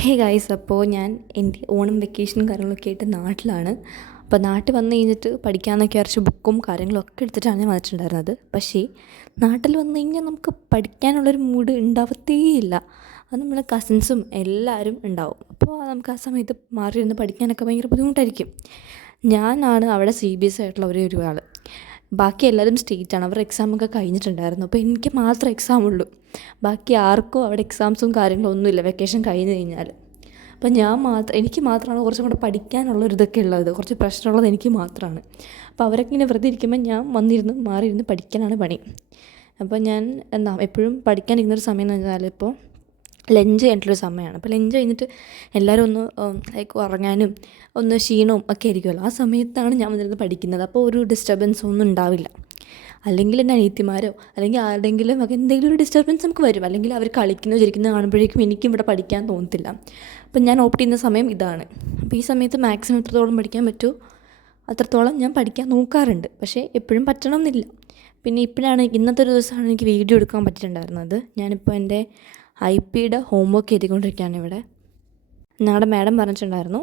Hey guys, അപ്പോൾ ഞാൻ എൻ്റെ ഓണം വെക്കേഷനും കാര്യങ്ങളൊക്കെ ആയിട്ട് നാട്ടിലാണ്. അപ്പോൾ നാട്ടിൽ വന്നു കഴിഞ്ഞിട്ട് പഠിക്കാമെന്നൊക്കെ അരച്ച് ബുക്കും കാര്യങ്ങളൊക്കെ എടുത്തിട്ടാണ് ഞാൻ വന്നിട്ടുണ്ടായിരുന്നത്. പക്ഷേ നാട്ടിൽ വന്നു കഴിഞ്ഞാൽ നമുക്ക് പഠിക്കാനുള്ളൊരു മൂഡ് ഉണ്ടാവത്തേയില്ല. അത് നമ്മളെ കസിൻസും എല്ലാവരും ഉണ്ടാവും. അപ്പോൾ നമുക്ക് ആ സമയത്ത് മാറിയിരുന്ന് പഠിക്കാനൊക്കെ ഭയങ്കര ബുദ്ധിമുട്ടായിരിക്കും. ഞാനാണ് അവിടെ CBSE ആയിട്ടുള്ള ഒരു ആൾ. ബാക്കി എല്ലാവരും സ്റ്റേറ്റാണ്. അവരുടെ എക്സാമൊക്കെ കഴിഞ്ഞിട്ടുണ്ടായിരുന്നു. അപ്പോൾ എനിക്ക് മാത്രമേ എക്സാമുള്ളൂ. ബാക്കി ആർക്കും അവിടെ എക്സാംസും കാര്യങ്ങളും ഒന്നുമില്ല വെക്കേഷൻ കഴിഞ്ഞ് കഴിഞ്ഞാൽ. അപ്പം എനിക്ക് മാത്രമാണ് കുറച്ചും കൂടെ പഠിക്കാനുള്ളൊരിതൊക്കെ ഉള്ളത്. കുറച്ച് പ്രശ്നമുള്ളത് എനിക്ക് മാത്രമാണ്. അപ്പോൾ അവരൊക്കെ ഇങ്ങനെ വെറുതെ ഇരിക്കുമ്പോൾ ഞാൻ മാറിയിരുന്ന് പഠിക്കാനാണ് പണി. അപ്പോൾ ഞാൻ എപ്പോഴും പഠിക്കാനിരുന്നൊരു സമയം എന്ന് പറഞ്ഞാൽ ഇപ്പോൾ ലഞ്ച് കഴിഞ്ഞിട്ടൊരു സമയമാണ്. അപ്പോൾ ലഞ്ച് കഴിഞ്ഞിട്ട് എല്ലാവരും ഒന്ന് ഉറങ്ങാനും ഒന്ന് ക്ഷീണവും ഒക്കെ ആയിരിക്കുമല്ലോ. ആ സമയത്താണ് ഞാൻ വന്നിരുന്ന് പഠിക്കുന്നത്. അപ്പോൾ ഒരു ഡിസ്റ്റർബൻസ് ഒന്നും ഉണ്ടാവില്ല. അല്ലെങ്കിൽ എൻ്റെ അനിയത്തിമാരോ അല്ലെങ്കിൽ ആരുടെയെങ്കിലും ഒക്കെ എന്തെങ്കിലും ഒരു ഡിസ്റ്റർബൻസ് നമുക്ക് വരും. അല്ലെങ്കിൽ അവർ കളിക്കുന്നോ ചിരിക്കുന്നോ കാണുമ്പോഴേക്കും എനിക്കും ഇവിടെ പഠിക്കാൻ തോന്നത്തില്ല. അപ്പം ഞാൻ ഓപ്റ്റ് ചെയ്യുന്ന സമയം ഇതാണ്. അപ്പോൾ ഈ സമയത്ത് മാക്സിമം എത്രത്തോളം പഠിക്കാൻ പറ്റുമോ അത്രത്തോളം ഞാൻ പഠിക്കാൻ നോക്കാറുണ്ട്. പക്ഷേ എപ്പോഴും പറ്റണം എന്നില്ല. പിന്നെ ഇന്നത്തെ ഒരു ദിവസമാണ് എനിക്ക് വീഡിയോ എടുക്കാൻ പറ്റിയിട്ടുണ്ടായിരുന്നത്. ഞാനിപ്പോൾ എൻ്റെ IP-യുടെ ഹോംവർക്ക് എഴുതിക്കൊണ്ടിരിക്കുകയാണ് ഇവിടെ. ഞങ്ങളുടെ മാഡം പറഞ്ഞിട്ടുണ്ടായിരുന്നു,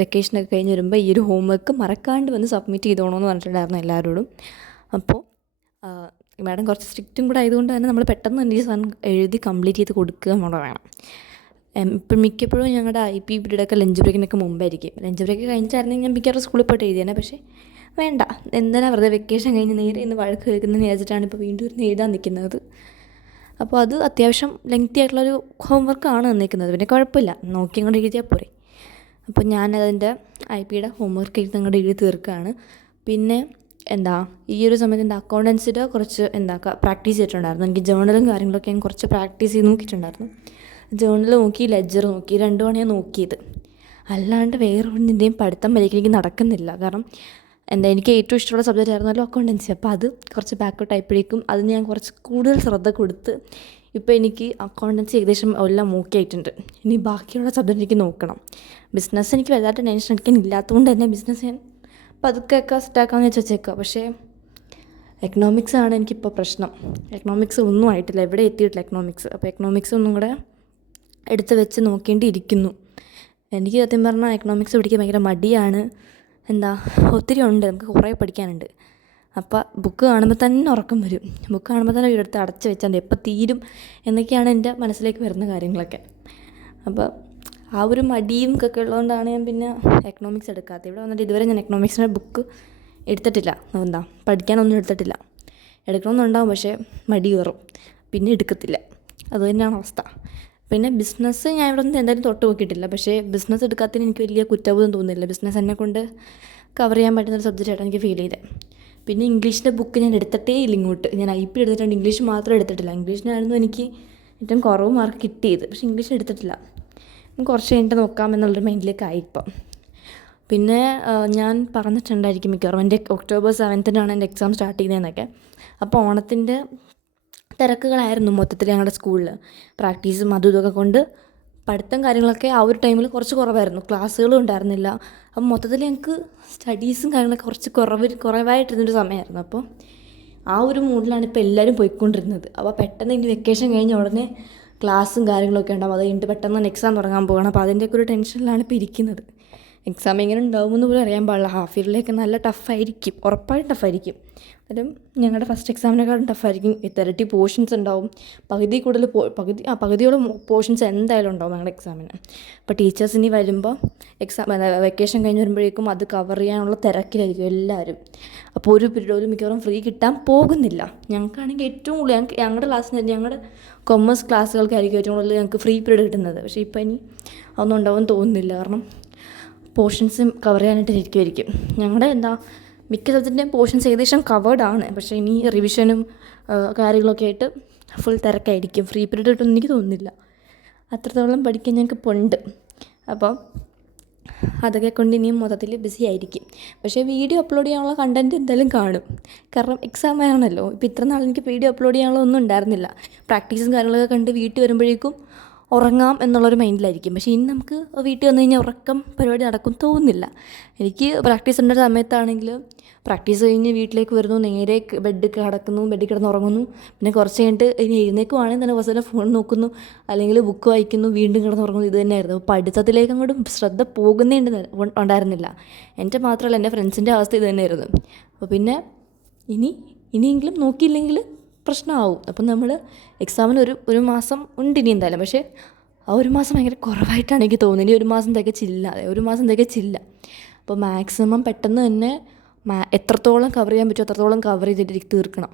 വെക്കേഷനൊക്കെ കഴിഞ്ഞ് വരുമ്പോൾ ഈ ഒരു ഹോംവർക്ക് മറക്കാണ്ട് വന്ന് സബ്മിറ്റ് ചെയ്തോണമെന്ന് പറഞ്ഞിട്ടുണ്ടായിരുന്നു എല്ലാവരോടും. അപ്പോൾ മാഡം കുറച്ച് സ്ട്രിക്റ്റും കൂടെ ആയതുകൊണ്ട് തന്നെ നമ്മൾ പെട്ടെന്ന് തന്നെ ഈ സാധനം എഴുതി കംപ്ലീറ്റ് ചെയ്ത് കൊടുക്കുക എന്നുള്ളത് വേണം. ഇപ്പം മിക്കപ്പോഴും ഞങ്ങളുടെ IP പീരീഡൊക്കെ ലഞ്ച് ബ്രേക്കിനൊക്കെ മുമ്പായിരിക്കും. ലഞ്ച് ബ്രേക്ക് കഴിഞ്ഞിട്ടായിരുന്നെങ്കിൽ ഞാൻ മിക്കവാറും സ്കൂളിൽ പോയിട്ട് എഴുതിയാണ്. പക്ഷേ വേണ്ട, എന്തിനാ വെറുതെ വെക്കേഷൻ കഴിഞ്ഞ് നേരെ ഇന്ന് വഴക്ക് കേൾക്കുന്നതെന്ന് വിചാരിച്ചിട്ടാണ് ഇപ്പോൾ വീണ്ടും ഇരുന്ന് എഴുതാൻ നിൽക്കുന്നത്. അപ്പോൾ അത് അത്യാവശ്യം ലെങ്തി ആയിട്ടുള്ളൊരു ഹോംവർക്കാണ് തന്നിരിക്കുന്നത്. പിന്നെ കുഴപ്പമില്ല, നോക്കി അങ്ങോട്ട് എഴുതിയാൽ പോരെ. അപ്പോൾ ഞാനതിൻ്റെ IP-യുടെ ഹോംവർക്ക് അങ്ങോട്ട് എഴുതി തീർക്കുകയാണ്. പിന്നെ ഈ ഒരു സമയത്ത് എൻ്റെ അക്കൗണ്ടൻസിയുടെ കുറച്ച് പ്രാക്ടീസ് ചെയ്തിട്ടുണ്ടായിരുന്നു. എനിക്ക് ജേർണലും കാര്യങ്ങളൊക്കെ ഞാൻ കുറച്ച് പ്രാക്ടീസ് ചെയ്ത് നോക്കിയിട്ടുണ്ടായിരുന്നു. ജേർണൽ നോക്കി, ലെഡ്ജർ നോക്കി, രണ്ടുമാണ് ഞാൻ നോക്കിയത്. അല്ലാണ്ട് വേറെ ഒന്നിൻ്റെയും പഠിത്തം വരയ്ക്ക് എനിക്ക് നടക്കുന്നില്ല. കാരണം എനിക്ക് ഏറ്റവും ഇഷ്ടമുള്ള സബ്ജക്റ്റ് ആയിരുന്നല്ലോ അക്കൗണ്ടൻസി. അപ്പോൾ അത് കുറച്ച് ബാക്കൗട്ട് ആയപ്പോഴേക്കും അതിന് ഞാൻ കുറച്ച് കൂടുതൽ ശ്രദ്ധ കൊടുത്ത് ഇപ്പോൾ എനിക്ക് അക്കൗണ്ടൻസി ഏകദേശം എല്ലാം ഓക്കെ ആയിട്ടുണ്ട്. ഇനി ബാക്കിയുള്ള സബ്ജക്റ്റ് എനിക്ക് നോക്കണം. ബിസിനസ് എനിക്ക് വലുതായിട്ട് ടെൻഷൻ എടുക്കാൻ ഇല്ലാത്തതുകൊണ്ട് തന്നെ ബിസിനസ് ഞാൻ പതുക്കെയൊക്കെ സെറ്റാക്കാമെന്ന് വെച്ചേക്കുക. പക്ഷേ എക്കണോമിക്സ് ആണ് എനിക്കിപ്പോൾ പ്രശ്നം. എക്കണോമിക്സ് ഒന്നും ആയിട്ടില്ല, എവിടെ എത്തിയിട്ടില്ല എക്കണോമിക്സ്. അപ്പോൾ എക്കണോമിക്സ് ഒന്നും കൂടെ എടുത്ത് വെച്ച് നോക്കേണ്ടിയിരിക്കുന്നു. എനിക്ക് സത്യം പറഞ്ഞാൽ എക്കണോമിക്സ് പഠിക്കാൻ ഭയങ്കര മടിയാണ്. ഒത്തിരി ഉണ്ട്, നമുക്ക് കുറേ പഠിക്കാനുണ്ട്. അപ്പോൾ ബുക്ക് കാണുമ്പോൾ തന്നെ ഉറക്കം വരും. ബുക്ക് കാണുമ്പോൾ തന്നെ എടുത്ത് അടച്ച് വെച്ചാൽ മതി, എപ്പോൾ തീരും എന്നൊക്കെയാണ് എൻ്റെ മനസ്സിലേക്ക് വരുന്ന കാര്യങ്ങളൊക്കെ. അപ്പോൾ ആ ഒരു മടിയും ഒക്കെ ഉള്ളതുകൊണ്ടാണ് ഞാൻ പിന്നെ എക്കണോമിക്സ് എടുക്കാത്തത്. ഇവിടെ വന്നിട്ട് ഇതുവരെ ഞാൻ എക്കണോമിക്സിൻ്റെ ബുക്ക് എടുത്തിട്ടില്ല. പഠിക്കാനൊന്നും എടുത്തിട്ടില്ല. എടുക്കണമെന്നുണ്ടാവും, പക്ഷേ മടി കയറും, പിന്നെ എടുക്കത്തില്ല. അതുതന്നെയാണ് അവസ്ഥ. പിന്നെ ബിസിനസ് ഞാൻ ഇവിടെ ഒന്നും എന്തായാലും തൊട്ട് നോക്കിയിട്ടില്ല. പക്ഷേ ബിസിനസ് എടുക്കാത്തതിന് എനിക്ക് വലിയ കുറ്റബോധം തോന്നുന്നില്ല. ബിസിനസ് എന്നെ കൊണ്ട് കവർ ചെയ്യാൻ പറ്റുന്നൊരു സബ്ജക്റ്റായിട്ട് എനിക്ക് ഫീൽ ചെയ്തത്. പിന്നെ ഇംഗ്ലീഷിൻ്റെ ബുക്ക് ഞാൻ എടുത്തിട്ടേ ഇല്ല ഇങ്ങോട്ട്. ഞാൻ IP എടുത്തിട്ടുണ്ട്, ഇംഗ്ലീഷ് മാത്രം എടുത്തിട്ടില്ല. ഇംഗ്ലീഷിനായിരുന്നു എനിക്ക് ഏറ്റവും കുറവ് മാർക്ക് കിട്ടിയത്, പക്ഷേ ഇംഗ്ലീഷ് എടുത്തിട്ടില്ല. കുറച്ച് കഴിഞ്ഞിട്ട് നോക്കാമെന്നുള്ളൊരു മൈൻഡിലേക്ക് ആയിപ്പം. പിന്നെ ഞാൻ പറഞ്ഞിട്ടുണ്ടായിരിക്കും മിക്കവാറും എൻ്റെ October 7th എൻ്റെ എക്സാം സ്റ്റാർട്ട് ചെയ്യുന്നതെന്നൊക്കെ. അപ്പോൾ ഓണത്തിൻ്റെ തിരക്കുകളായിരുന്നു മൊത്തത്തിൽ ഞങ്ങളുടെ സ്കൂളിൽ. പ്രാക്ടീസും അതും ഇതൊക്കെ കൊണ്ട് പഠിത്തം കാര്യങ്ങളൊക്കെ ആ ഒരു ടൈമിൽ കുറച്ച് കുറവായിരുന്നു. ക്ലാസ്സുകളും ഉണ്ടായിരുന്നില്ല. അപ്പം മൊത്തത്തിൽ ഞങ്ങൾക്ക് സ്റ്റഡീസും കാര്യങ്ങളൊക്കെ കുറച്ച് കുറവായിട്ടിരുന്നൊരു സമയമായിരുന്നു. അപ്പോൾ ആ ഒരു മൂഡിലാണ് ഇപ്പോൾ എല്ലാവരും പോയിക്കൊണ്ടിരുന്നത്. അപ്പോൾ പെട്ടെന്ന് ഇനി വെക്കേഷൻ കഴിഞ്ഞ ഉടനെ ക്ലാസ്സും കാര്യങ്ങളൊക്കെ ഉണ്ടാവും. അത് കഴിഞ്ഞിട്ട് പെട്ടെന്ന് തന്നെ എക്സാം തുടങ്ങാൻ പോകണം. അപ്പോൾ അതിൻ്റെയൊക്കെ ഒരു ടെൻഷനിലാണ് ഇപ്പോൾ ഇരിക്കുന്നത്. എക്സാം എങ്ങനെ ഉണ്ടാവുമെന്ന് പോലും അറിയാൻ പാടില്ല. ഹാഫ് ഇയറിലേക്ക് നല്ല ടഫായിരിക്കും, ഉറപ്പായും ടഫായിരിക്കും. അതും ഞങ്ങളുടെ ഫസ്റ്റ് എക്സാമിനെക്കാളും ടഫായിരിക്കും. 30 പോർഷൻസ് ഉണ്ടാവും. പകുതിയോളം പോർഷൻസ് എന്തായാലും ഉണ്ടാവും ഞങ്ങളുടെ എക്സാമിന്. അപ്പോൾ ടീച്ചേഴ്സ് ഇനി വരുമ്പോൾ വെക്കേഷൻ കഴിഞ്ഞ് വരുമ്പോഴേക്കും അത് കവർ ചെയ്യാനുള്ള തിരക്കിലായിരിക്കും എല്ലാവരും. അപ്പോൾ ഒരു പീരീഡ് മിക്കവാറും ഫ്രീ കിട്ടാൻ പോകുന്നില്ല. ഞങ്ങൾക്കാണെങ്കിൽ ഏറ്റവും കൂടുതൽ ഞങ്ങളുടെ കൊമേഴ്സ് ക്ലാസ്സുകൾക്കായിരിക്കും ഏറ്റവും കൂടുതൽ ഞങ്ങൾക്ക് ഫ്രീ പീരീഡ് കിട്ടുന്നത്. പക്ഷേ ഇപ്പോൾ ഇനി അതൊന്നും ഉണ്ടാവുമെന്ന് തോന്നുന്നില്ല. കാരണം പോർഷൻസും കവർ ചെയ്യാനായിട്ട് ഇരിക്കുമായിരിക്കും. ഞങ്ങളുടെ മിക്ക സ്ഥലത്തിൻ്റെയും പോർഷൻസ് ഏകദേശം കവേർഡാണ്. പക്ഷേ ഇനി റിവിഷനും കാര്യങ്ങളൊക്കെ ആയിട്ട് ഫുൾ തിരക്കായിരിക്കും. ഫ്രീ പീരീഡ് കിട്ടുമെന്ന് എനിക്ക് തോന്നുന്നില്ല. അത്രത്തോളം പഠിക്കാൻ ഞങ്ങൾക്ക് ഇപ്പോൾ ഉണ്ട്. അപ്പോൾ അതൊക്കെ കൊണ്ട് ഇനിയും മൊത്തത്തിൽ ബിസി ആയിരിക്കും. പക്ഷേ വീഡിയോ അപ്ലോഡ് ചെയ്യാനുള്ള കണ്ടൻറ്റ് എന്തായാലും കാണും. കാരണം എക്സാം ആണല്ലോ. ഇപ്പോൾ ഇത്ര നാൾ എനിക്ക് വീഡിയോ അപ്ലോഡ് ചെയ്യാനുള്ള ഒന്നും ഉണ്ടായിരുന്നില്ല. പ്രാക്ടീസും കാര്യങ്ങളൊക്കെ കണ്ട് വീട്ടിൽ വരുമ്പോഴേക്കും ഉറങ്ങാം എന്നുള്ളൊരു മൈൻഡിലായിരിക്കും. പക്ഷേ ഇനി നമുക്ക് വീട്ടിൽ വന്നു കഴിഞ്ഞാൽ ഉറക്കം പരിപാടി നടക്കും തോന്നുന്നില്ല. എനിക്ക് പ്രാക്ടീസ് ഉള്ള സമയത്താണെങ്കിൽ പ്രാക്ടീസ് കഴിഞ്ഞ് വീട്ടിലേക്ക് വരുന്നു, നേരെ ബെഡിൽ കിടക്കുന്നു, ബെഡിൽ കിടന്ന് ഉറങ്ങുന്നു. പിന്നെ കുറച്ച് കഴിഞ്ഞിട്ട് ഇനി എഴുന്നേൽക്കുവാണെങ്കിൽ തന്നെ കുറച്ച് നേരം ഫോൺ നോക്കുന്നു, അല്ലെങ്കിൽ ബുക്ക് വായിക്കുന്നു, വീണ്ടും കിടന്ന് ഉറങ്ങുന്നു. ഇത് തന്നെയായിരുന്നു. അപ്പോൾ പഠിത്തത്തിലേക്ക് അങ്ങോട്ട് ശ്രദ്ധ പോകുന്നേ ഉണ്ടായിരുന്നില്ല. എൻ്റെ മാത്രമല്ല, എൻ്റെ ഫ്രണ്ട്സിൻ്റെ അവസ്ഥ ഇത് തന്നെയായിരുന്നു. അപ്പോൾ പിന്നെ ഇനിയെങ്കിലും നോക്കിയില്ലെങ്കിൽ പ്രശ്നമാവും. അപ്പം നമ്മൾ എക്സാമിന് ഒരു മാസം ഉണ്ട് ഇനി എന്തായാലും. പക്ഷേ ആ ഒരു മാസം ഭയങ്കര കുറവായിട്ടാണ് എനിക്ക് തോന്നുന്നത്. ഇനി ഒരു മാസം തികച്ചില്ല. അപ്പോൾ മാക്സിമം പെട്ടെന്ന് തന്നെ എത്രത്തോളം കവർ ചെയ്യാൻ പറ്റുമോ അത്രത്തോളം കവർ ചെയ്തിട്ട് തീർക്കണം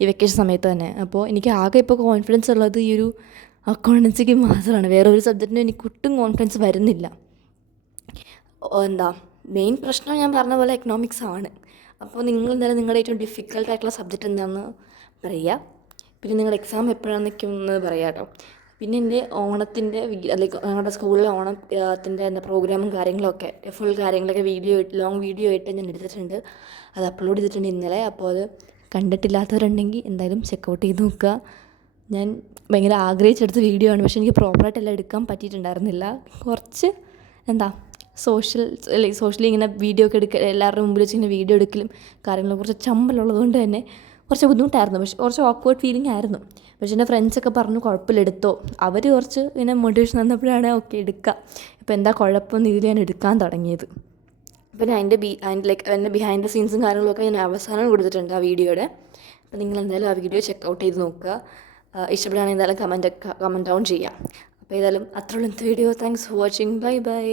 ഈ വെക്കേഷൻ സമയത്ത് തന്നെ. അപ്പോൾ എനിക്ക് ആകെ ഇപ്പോൾ കോൺഫിഡൻസ് ഉള്ളത് ഈ ഒരു അക്കൗണ്ടൻസിക്ക് മാത്രമാണ്. വേറെ ഒരു സബ്ജക്റ്റിനും എനിക്ക് ഒട്ടും കോൺഫിഡൻസ് വരുന്നില്ല. മെയിൻ പ്രശ്നം ഞാൻ പറഞ്ഞ പോലെ എക്കണോമിക്സ് ആണ്. അപ്പോൾ നിങ്ങൾ എന്തായാലും നിങ്ങളുടെ ഏറ്റവും ഡിഫിക്കൽട്ടായിട്ടുള്ള സബ്ജക്റ്റ് എന്താണെന്ന് പറയുക. പിന്നെ നിങ്ങളുടെ എക്സാം എപ്പോഴാണെന്നൊക്കെ ഒന്ന് പറയാം കേട്ടോ. പിന്നെ എൻ്റെ ഓണത്തിൻ്റെ ലൈക്ക് ഞങ്ങളുടെ സ്കൂളിലെ ഓണത്തിൻ്റെ പ്രോഗ്രാമും കാര്യങ്ങളൊക്കെ ഫുൾ കാര്യങ്ങളൊക്കെ ലോങ് വീഡിയോ ആയിട്ട് ഞാൻ എടുത്തിട്ടുണ്ട്. അത് അപ്ലോഡ് ചെയ്തിട്ടുണ്ട് ഇന്നലെ. അപ്പോൾ അത് കണ്ടിട്ടില്ലാത്തവരുണ്ടെങ്കിൽ എന്തായാലും ചെക്കൗട്ട് ചെയ്ത് നോക്കുക. ഞാൻ ഭയങ്കര ആഗ്രഹിച്ചെടുത്ത വീഡിയോ ആണ്. പക്ഷേ എനിക്ക് പ്രോപ്പറായിട്ടെല്ലാം എടുക്കാൻ പറ്റിയിട്ടുണ്ടായിരുന്നില്ല. കുറച്ച് സോഷ്യലി ഇങ്ങനെ വീഡിയോ ഒക്കെ എല്ലാവരുടെ മുമ്പിൽ വെച്ച് ഇങ്ങനെ വീഡിയോ എടുക്കലും കാര്യങ്ങളും കുറച്ച് ചമ്മലുള്ളത് കൊണ്ട് തന്നെ കുറച്ച് ബുദ്ധിമുട്ടായിരുന്നു. പക്ഷേ കുറച്ച് ഓക്വേർഡ് ഫീലിംഗ് ആയിരുന്നു. പക്ഷേ എൻ്റെ ഫ്രണ്ട്സൊക്കെ പറഞ്ഞു കുഴപ്പമില്ല എടുത്തോ. അവർ കുറച്ച് ഇങ്ങനെ മോട്ടിവേഷൻ തന്നപ്പോഴാണ് ഓക്കെ എടുക്കുക, ഇപ്പോൾ എന്താ കുഴപ്പമെന്ന് ഇതിൽ ഞാൻ എടുക്കാൻ തുടങ്ങിയത്. പിന്നെ എൻ്റെ ബിഹൈൻഡ് ദ സീൻസും കാര്യങ്ങളൊക്കെ ഞാൻ അവസാനം കൊടുത്തിട്ടുണ്ട് ആ വീഡിയോയുടെ. അപ്പോൾ നിങ്ങൾ എന്തായാലും ആ വീഡിയോ ചെക്കൗട്ട് ചെയ്ത് നോക്കുക. ഇഷ്ടപ്പെടുകയാണെങ്കിൽ എന്തായാലും കമൻറ്റ് ഡൗൺ ചെയ്യാം. അപ്പോൾ ഏതായാലും അത്രയുള്ള video. Thanks for watching. Bye by.